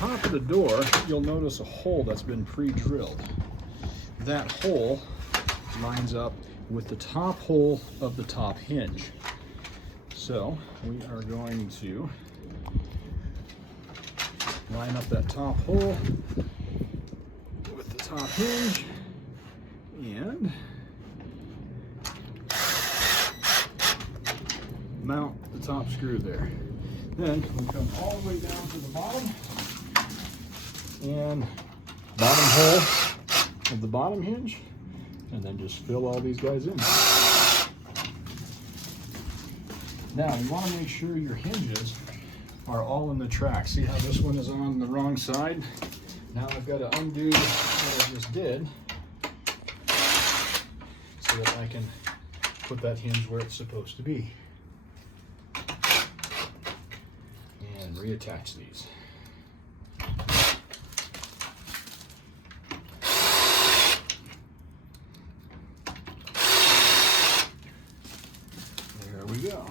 top of the door, you'll notice a hole that's been pre-drilled. That hole lines up with the top hole of the top hinge. So we are going to line up that top hole with the top hinge and mount the top screw there. Then we come all the way down to the bottom and bottom hole of the bottom hinge, and then just fill all these guys in. Now you want to make sure your hinges are all in the track. See how this one is on the wrong side? Now I've got to undo what I just did so that I can put that hinge where it's supposed to be. And reattach these. There we go.